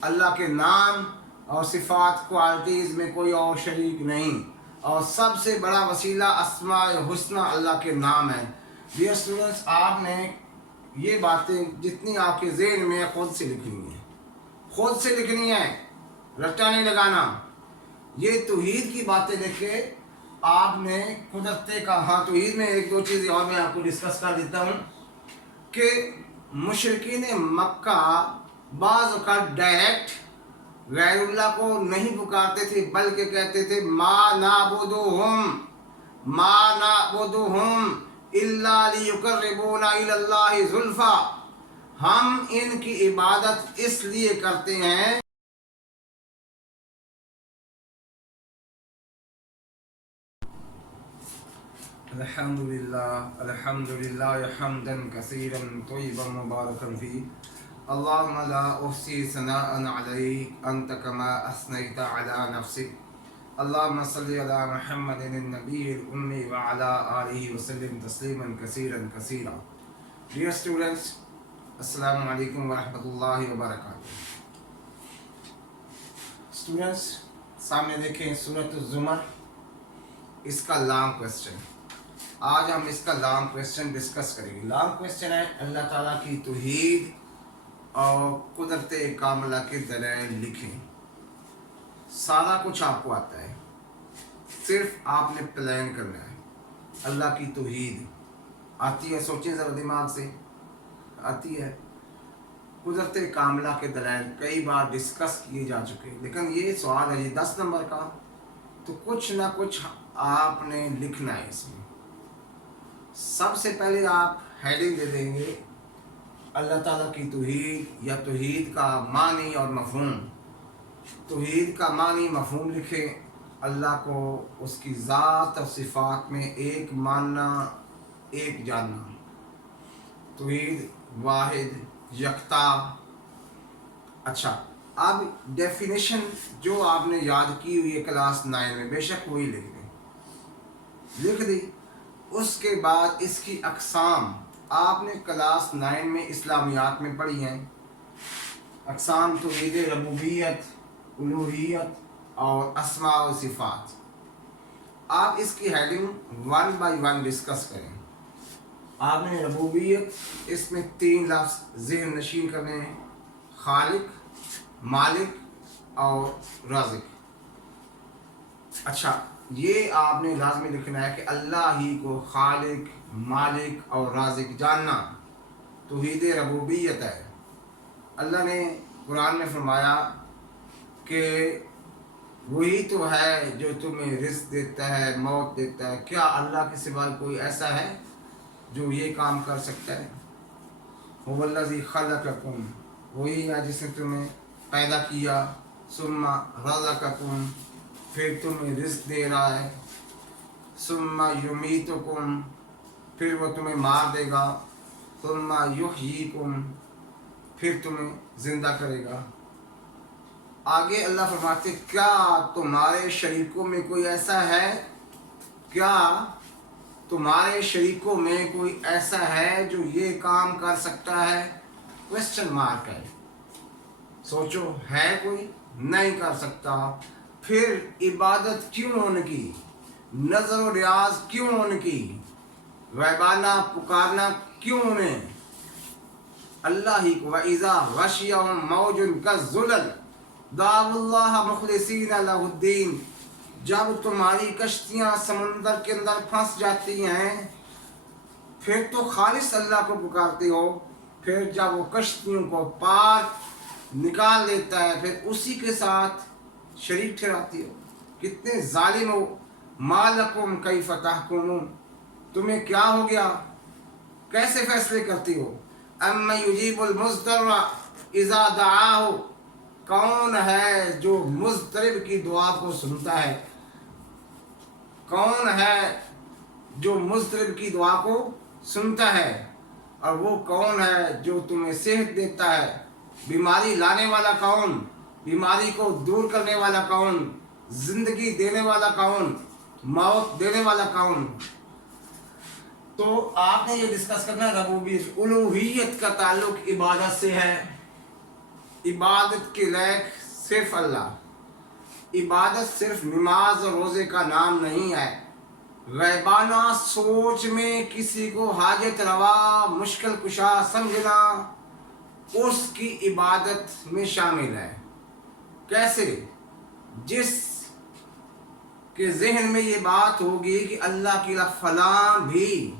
اللہ کے نام اور صفات کوالٹیز میں کوئی اور شریک نہیں، اور سب سے بڑا وسیلہ اسماء الحسنی اللہ کے نام ہے۔ ڈیئر اسٹوڈنٹس، آپ نے یہ باتیں جتنی آپ کے ذہن میں خود سے لکھنی ہیں، خود سے لکھنی ہے، رٹا نہیں لگانا۔ یہ توحید کی باتیں لکھ کے آپ نے قدرت کا، ہاں توحید میں ایک دو چیزیں اور میں آپ کو ڈسکس کر دیتا ہوں کہ مشرکین مکہ بعض اوقات ڈائریکٹ غیر اللہ کو نہیں پکارتے تھے، بلکہ کہتے تھے ما نعبدہم الا لیقربونا الی اللہ زلفی، ہم ان کی عبادت اس لیے کرتے ہیں الحمدللہ حمدا کثیرا طیبا مبارکا فیہ، اللہم لا احصی ثناء علیک انت کما اثنیت علی نفسک، اللہم صلی علی محمد النبی الامی وعلی آلہ وسلم تسلیما کثیرا کثیرا۔ ڈیئر اسٹوڈنٹس، السلام علیکم ورحمۃ اللہ وبرکاتہ۔ اسٹوڈنٹس سامنے دیکھیں سورۃ الزمر، اس کا لانگ کویسچن، آج ہم اس کا لانگ کویسچن ڈسکس کریں گے۔ لانگ کویسچن ہے اللہ تعالیٰ کی توحید اور قدرت کاملہ کے دلائل لکھیں۔ سارا کچھ آپ کو آتا ہے، صرف آپ نے پلان کرنا ہے۔ اللہ کی توحید آتی ہے، سوچیں ذرا دماغ سے، آتی ہے۔ قدرت کاملہ کے دلائل کئی بار ڈسکس کیے جا چکے، لیکن یہ سوال ہے یہ 10 نمبر کا، تو کچھ نہ کچھ آپ نے لکھنا ہے اس میں۔ سب سے پہلے آپ ہیڈنگ دے دیں گے اللہ تعالیٰ کی توحید یا توحید کا معنی اور مفہوم۔ توحید کا معنی مفہوم لکھیں، اللہ کو اس کی ذات اور صفات میں ایک ماننا، ایک جاننا، توحید واحد یکتا۔ اچھا، اب ڈیفینیشن جو آپ نے یاد کی ہوئی ہے کلاس 9 میں، بے شک وہی لکھ دیں، لکھ دی۔ اس کے بعد اس کی اقسام آپ نے کلاس 9 میں اسلامیات میں پڑھی ہیں، اقسام توحید ربوبیت، الوہیت اور اسماء و صفات۔ آپ اس کی ہیڈنگ 1 بائی 1 ڈسکس کریں۔ آپ نے ربوبیت، اس میں 3 لفظ ذہن نشین کرنے ہیں، خالق، مالک اور رازق۔ اچھا، یہ آپ نے لازمی لکھنا ہے کہ اللہ ہی کو خالق، مالک اور رازق جاننا توحید ربوبیت ہے۔ اللہ نے قرآن میں فرمایا کہ وہی تو ہے جو تمہیں رزق دیتا ہے، موت دیتا ہے، کیا اللہ کے سوا کوئی ایسا ہے جو یہ کام کر سکتا ہے؟ هو الذی خلقکم، وہی ہے جس نے تمہیں پیدا کیا، ثم رزقکم، پھر تمہیں رزق دے رہا ہے، ثم یمیتکم، پھر وہ تمہیں مار دے گا، ثم یحییکم، پھر تمہیں زندہ کرے گا۔ آگے اللہ فرماتے کیا تمہارے شریکوں میں کوئی ایسا ہے، کیا تمہارے شریکوں میں کوئی ایسا ہے جو یہ کام کر سکتا ہے؟ کویسچن مارک ہے، سوچو ہے کوئی؟ نہیں کر سکتا، پھر عبادت کیوں ان کی، نظر و ریاض کیوں ان کی، غیبانہ پکارنا کیوں انہیں؟ اللہ ہی کو وَإِذَا غَشِيَهُم مَوْجٌ كَالظُّلَلِ دَعَوُا اللَّهَ مُخْلِصِينَ لَهُ الدِّينَ، جب تمہاری کشتیاں سمندر کے اندر پھنس جاتی ہیں پھر تو خالص اللہ کو پکارتے ہو، پھر جب وہ کشتیوں کو پار نکال دیتا ہے پھر اسی کے ساتھ شریک ٹھہراتی ہو۔ کتنے ظالم ہو! مَا لَكُمْ كَيْفَ تَحْكُمُونَ، تمہیں کیا ہو گیا، کیسے فیصلے کرتی ہو؟ اَمَّن يُجِيبُ الْمُضْطَرَّ إِذَا دَعَاهُ، کون ہے جو مضطرب کی دعا کو سنتا ہے؟ کون ہے جو مضطرب کی دعا کو سنتا ہے؟ اور وہ کون ہے جو تمہیں صحت دیتا ہے؟ بیماری لانے والا کون؟ بیماری کو دور کرنے والا کون؟ زندگی دینے والا کون؟ موت دینے والا کون؟ تو آپ نے یہ ڈسکس کرنا ہے ربوبیت، الوہیت کا تعلق عبادت سے ہے۔ इबादत के लायक सिर्फ अल्लाह। इबादत सिर्फ नमाज और रोज़े का नाम नहीं है। गैबाना सोच में किसी को हाजत रवा मुश्किल कुशा समझना उसकी इबादत में शामिल है। कैसे? जिस के जहन में ये बात होगी कि अल्लाह की फलां भी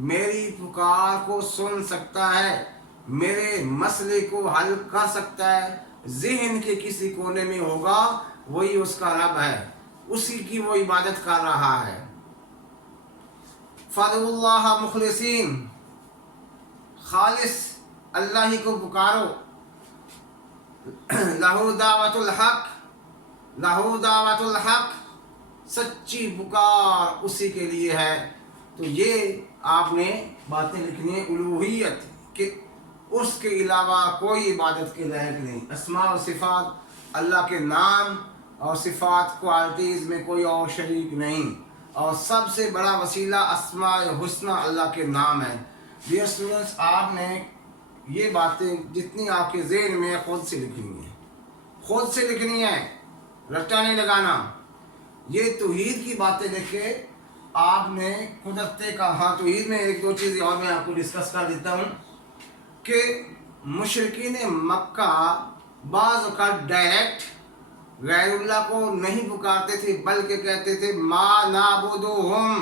मेरी पुकार को सुन सकता है, मेरे मसले को हल कर सकता है, जहन के किसी कोने में होगा, वही उसका रब है, उसी की वो इबादत कर रहा है। फदुल्लाह मुखलिसीन, खालिस अल्लाह ही को पुकारो। लहू दावतुल हक, लहू दावतुल हक, सच्ची पुकार उसी के लिए है। तो ये आपने बातें लिखनी है उलूहियत कि उसके अलावा कोई इबादत के लायक नहीं। अस्मा और सिफ़ात, अल्लाह के नाम और सिफ़ात क्वालिटीज़ में कोई और शरीक नहीं, और सबसे बड़ा वसीला अस्मा हुस्ना अल्लाह के नाम है। डियर स्टूडेंट्स, आपने ये बातें जितनी आपके ज़हन में ख़ुद से लिखनी है, ख़ुद से लिखनी है, रट्टा नहीं लगाना। ये तौहीद की बातें लिख के आपने कुदरत का, हाँ तौहीद में एक दो चीज़ें और मैं आपको डिस्कस कर देता हूँ कि मुशरिकीन मक्का बाज़ औक़ात डायरेक्ट गैरुल्लाह को नहीं पुकारते थे, बल्कि कहते थे मा नाबुदुहुम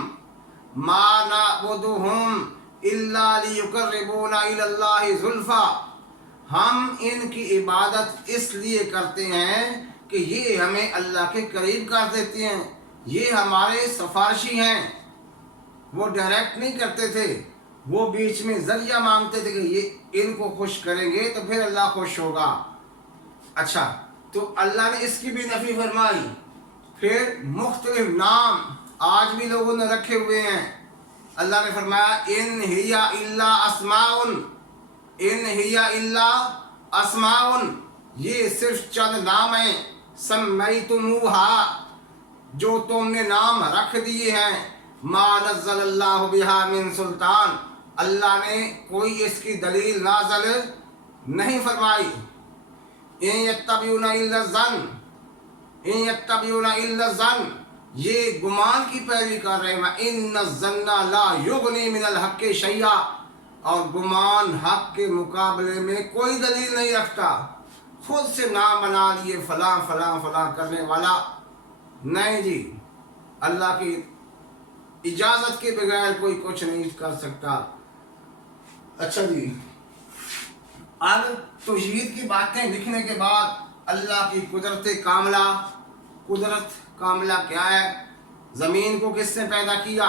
इल्ला लियुक़र्रिबूना इलल्लाहि ज़ुल्फ़ा, हम इनकी इबादत इसलिए करते हैं कि ये हमें अल्लाह के करीब कर देते हैं, ये हमारे सिफारिशी हैं। वो डायरेक्ट नहीं करते थे, वो बीच में ज़रिया मांगते थे कि ये इनको खुश करेंगे तो फिर अल्लाह खुश होगा। अच्छा, तो अल्लाह ने इसकी भी नफ़ी फरमाई। फिर मुख्तलिफ नाम आज भी लोगों ने रखे हुए हैं। अल्लाह ने फरमाया इन हिया इल्ला अस्माउन, इन हिया इल्ला अस्माउन, ये सिर्फ चंद नाम हैं, सम्मैतुमूहा, जो तुमने नाम रख दिए हैं, मा नज़्ज़लल्लाहु बिहा मिन सुल्तान, अल्लाह ने कोई इसकी दलील नाज़ल नहीं फरमाई। इन यत्तबिऊना इल्ला ज़न्न, इन यत्तबिऊना इल्ला ज़न्न, ये गुमान की पैरवी कर रहे हैं। इन्ना ज़न्ना ला युगनी मिनल हक़्क़ि शैआ, और गुमान हक के मुकाबले में कोई दलील नहीं रखता। खुद से नाम बना लिए फलां फलां फलां करने वाला, नहीं जी, अल्लाह की इजाज़त के बगैर कोई कुछ नहीं कर सकता। अच्छा जी, अब तौहीद की बातें लिखने के बाद अल्लाह की कुदरत कामला, कुदरत कामला क्या है? ज़मीन को किसने पैदा किया?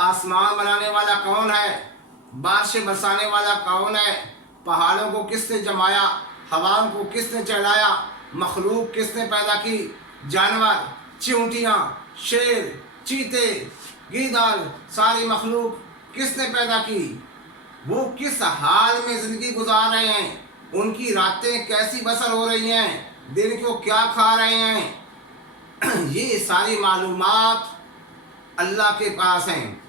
आसमान बनाने वाला कौन है? बारिशें बरसाने वाला कौन है? पहाड़ों को किसने जमाया? हवाओं को किसने चलाया? मखलूक किसने पैदा की? जानवर, चींटियाँ, शेर, चीते, गीदड़, सारी मखलूक किसने पैदा की? वो किस हाल में ज़िंदगी गुजार रहे हैं? उनकी रातें कैसी बसर हो रही हैं? दिन को क्या खा रहे हैं? ये सारी मालूमात अल्लाह के पास हैं।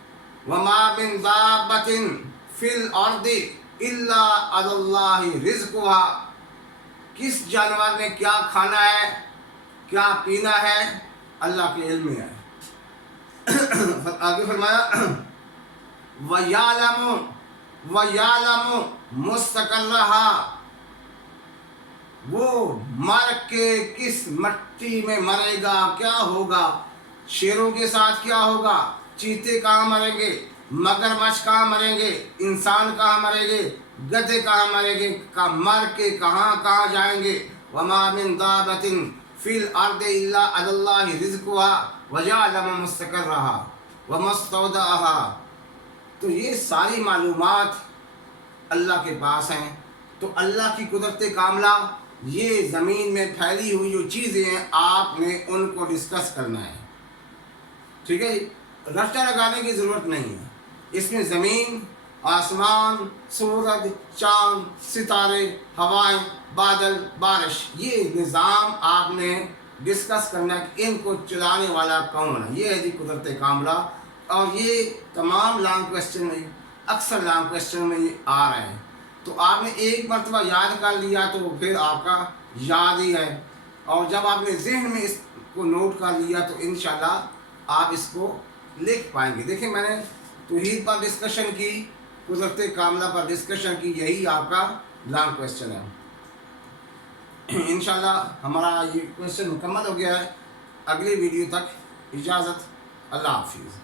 वमा मिन दाब्बतिन फिल अर्दि इल्ला अल्लाहि रिज़्क़ुहा, किस जानवर ने क्या खाना है, क्या पीना है, अल्लाह के इल्म में है। आगे फरमाया वयालमु मुस्तक़र्रहा, वो मर के किस मट्टी में मरेगा, क्या होगा, शेरों के साथ क्या होगा, चीते कहाँ मरेंगे, मगरमच्छ कहाँ मरेंगे, इंसान कहाँ मरेंगे, गधे कहाँ मरेंगे, मर के कहाँ कहाँ जाएंगे। वमा मिन दाबतिन फिल अर्दि इल्ला अल्लाहि रिज़्क़ुहा वयअलमु मुस्तक़र्रहा व मुस्तौदअहा। तो ये सारी मालूमात अल्लाह के पास हैं। तो अल्लाह की कुदरत कामला, ये ज़मीन में फैली हुई जो चीज़ें हैं, आपने उनको डिस्कस करना है, ठीक है जी। रट्टा लगाने की ज़रूरत नहीं है। इसमें ज़मीन, आसमान, सूरज, चाँद, सितारे, हवाएं, बादल, बारिश, ये निज़ाम आपने डिस्कस करना है कि इनको चलाने वाला कौन है। ये है जी कुदरत कामला। और ये तमाम लॉन्ग क्वेश्चन में, अक्सर लॉन्ग क्वेश्चन में ये आ रहे हैं। تو آپ نے ایک مرتبہ یاد کر لیا تو پھر آپ کا یاد ہی ہے، اور جب آپ نے ذہن میں اس کو نوٹ کر لیا تو انشاءاللہ آپ اس کو لکھ پائیں گے۔ دیکھیں میں نے توحید پر ڈسکشن کی، قدرت کاملہ پر ڈسکشن کی، یہی آپ کا لانگ کویشچن ہے۔ انشاءاللہ ہمارا یہ کویشچن مکمل ہو گیا ہے۔ اگلی ویڈیو تک اجازت، اللہ حافظ۔